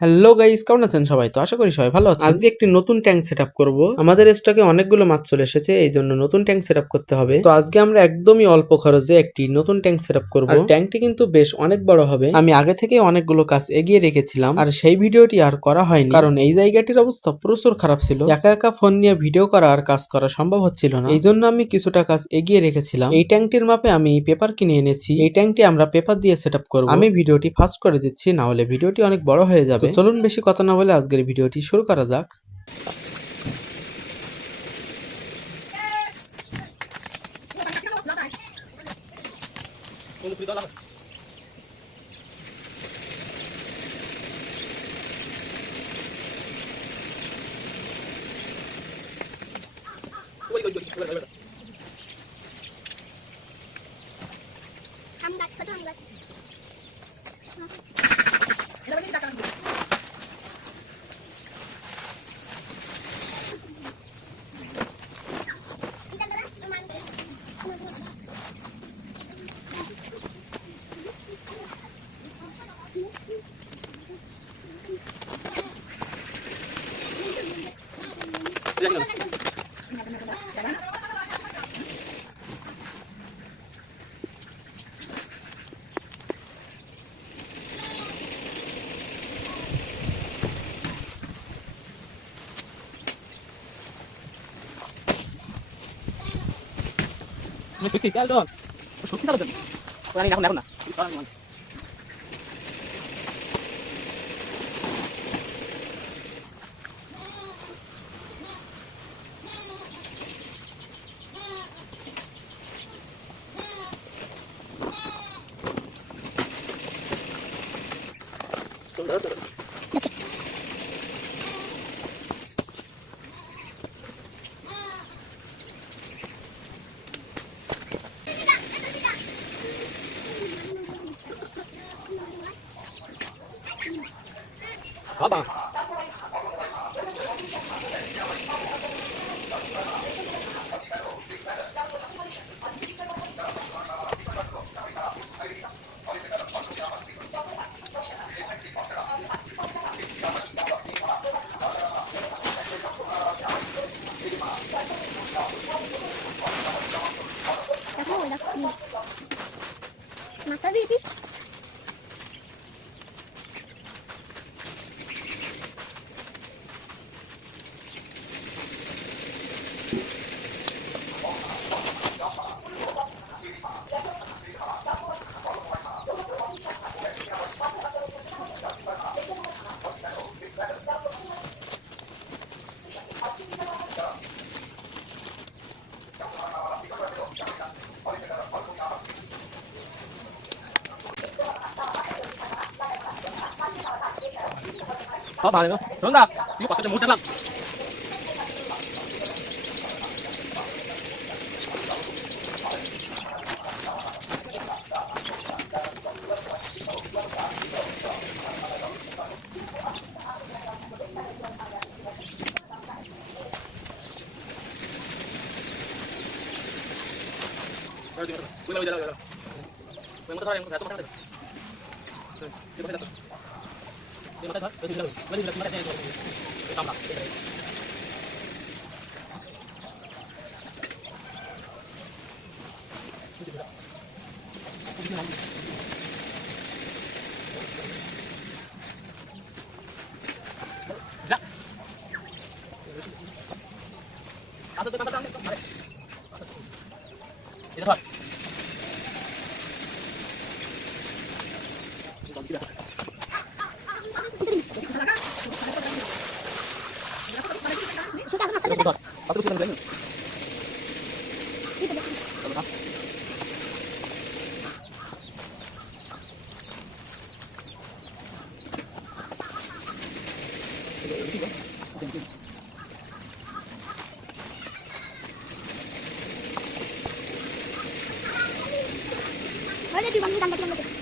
Hello guys, কেমন আছেন সবাই? তো আশা করি সবাই ভালো আছেন। আজকে একটি নতুন ট্যাঙ্ক সেটআপ করব। আমাদের স্টকে অনেকগুলো মাছ চলে এসেছে, এই জন্য নতুন ট্যাঙ্ক সেটআপ করতে হবে। তো আজকে আমরা একদমই অল্প খরচে একটি নতুন ট্যাঙ্ক সেটআপ করব। আর ট্যাঙ্কটি কিন্তু বেশ অনেক বড় হবে। আমি আগে থেকে অনেকগুলো কাজ এগিয়ে রেখেছিলাম, আর সেই ভিডিওটি আর করা হয়নি কারণ এই জায়গাটির অবস্থা প্রচুর খারাপ ছিল। একা একা ফোন নিয়ে ভিডিও করা আর কাজ করা সম্ভব হচ্ছিল না, এই জন্য আমি কিছুটা কাজ এগিয়ে রেখেছিলাম। এই ট্যাঙ্কটির মাপে আমি পেপার কিনে এনেছি। এই ট্যাঙ্কটি আমরা পেপার দিয়ে সেটআপ করব। আমি ভিডিওটি ফাস্ট করে দিচ্ছি, না হলে ভিডিওটি অনেক বড় হয়ে যাবে। তো চলুন বেশি কথা না বলে আজকের ভিডিওটি শুরু করা যাক। সত্যি তেল দন সত্যি তার জন্য আমি এখন না বাবা মাথা দিদি বাবা রে সন্ধ্যা তুই কষ্ট মুহূর্তে নাম বলে তুই বাংলা গান গাইতে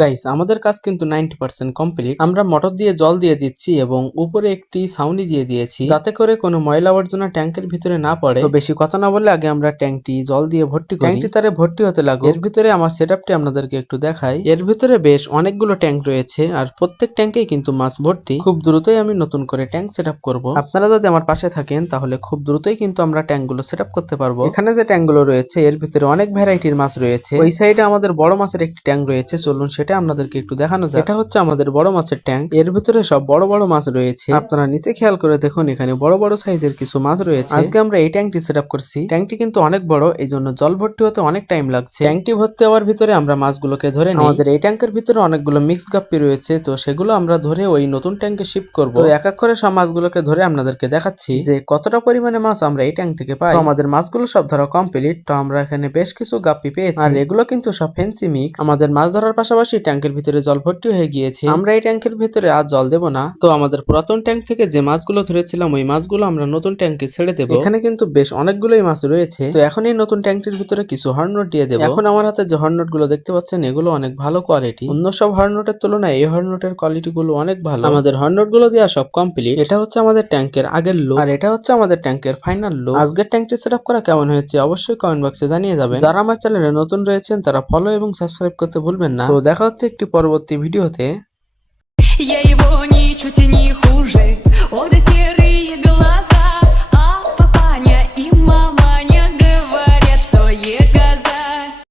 গাইস, আমাদের কাজ কিন্তু 90% কমপ্লিট। আমরা মোটর দিয়ে জল দিয়ে দিচ্ছি এবং উপরে একটি ছাউনি দিয়ে দিয়েছি যাতে করে কোনো ময়লা আবর্জনা ট্যাঙ্কের ভিতরে না পড়ে। তো বেশি কথা না বলে আগে আমরা ট্যাঙ্কটি জল দিয়ে ভর্তি করি। ট্যাঙ্কটি তারে ভর্তি হতে লাগলো। এর ভিতরে আমার সেটআপটি আপনাদেরকে একটু দেখাই। এর ভিতরে বেশ অনেকগুলো ট্যাঙ্ক রয়েছে আর প্রত্যেক ট্যাঙ্কেই কিন্তু মাছ ভর্তি। খুব দ্রুতই আমি নতুন করে ট্যাঙ্ক সেটআপ করব। আপনারা যদি আমার পাশে থাকেন তাহলে খুব দ্রুতই কিন্তু আমরা ট্যাঙ্কগুলো সেটআপ করতে পারবো। এখানে যে ট্যাঙ্কগুলো রয়েছে এর ভিতরে অনেক ভ্যারাইটির মাছ রয়েছে। ওই সাইডে আমাদের বড় মাছের একটি ট্যাঙ্ক রয়েছে, চলুন সেটা আপনাদেরকে একটু দেখানো যায়। এটা হচ্ছে আমাদের বড় মাছের ট্যাঙ্ক। এর ভিতরে সব বড় বড় মাছ রয়েছে। আপনারা নিচে খেয়াল করে দেখুন, এখানে বড় বড় সাইজের কিছু মাছ রয়েছে। আজকে আমরা এই ট্যাঙ্কটি সেটআপ করছি। ট্যাঙ্কটি কিন্তু অনেক বড়, এই জন্য জল ভর্তি হতে অনেক টাইম লাগছে। ট্যাঙ্কটি ভর্তি হওয়ার ভিতরে আমরা মাছগুলোকে ধরে নিই। আমাদের এই ট্যাঙ্কের ভিতরে অনেকগুলো মিক্স গাপ্পি রয়েছে, তো সেগুলো আমরা ধরে ওই নতুন ট্যাঙ্কে শিফট করব। তো এক এক করে সব মাছগুলোকে ধরে আপনাদেরকে দেখাচ্ছি যে কতটা পরিমাণে মাছ আমরা এই ট্যাঙ্ক থেকে পাই। তো আমাদের মাছগুলো সব ধরা কমপ্লিট। তো আমরা এখানে বেশ কিছু গাপ্পি পেয়েছি আর এগুলো কিন্তু সব ফ্যান্সি মিক্স। আমাদের মাছ ধরার পাশাপাশি ট্যাঙ্কের ভিতরে জল ভর্তি হয়ে গিয়েছে। আমরা এই ট্যাঙ্কের ভিতরে আর জল দেব না। তো আমাদের পুরাতন ট্যাঙ্ক থেকে যে মাছগুলো ধরেছিলাম ওই মাছগুলো আমরা নতুন ট্যাঙ্কে ছেড়ে দেব। এখানে কিন্তু বেশ অনেকগুলোই মাছ রয়েছে। তো এখন এই নতুন ট্যাঙ্কটির ভিতরে কিছু হর্নট দিয়ে দেব। এখন আমার হাতে যে হর্নট গুলো দেখতে পাচ্ছেন এগুলো অনেক ভালো কোয়ালিটি। অন্য সব হর্নটের তুলনায় এই হর্নটের কোয়ালিটি গুলো অনেক ভালো। আমাদের হর্নট গুলো দেওয়া সব কমপ্লিট। এটা হচ্ছে আমাদের ট্যাঙ্কের আগের লুক আর এটা হচ্ছে আমাদের ট্যাঙ্কের ফাইনাল লুক। আজকের ট্যাঙ্কটি সেটআপ করা কেমন হয়েছে অবশ্যই কমেন্ট বক্সে জানিয়ে যাবেন। যারা আমার চ্যানেলে নতুন রয়েছেন তারা ফলো এবং সাবস্ক্রাইব করতে ভুলবেন না। তো দেখা হচ্ছে একটি পরবর্তী ভিডিওতে।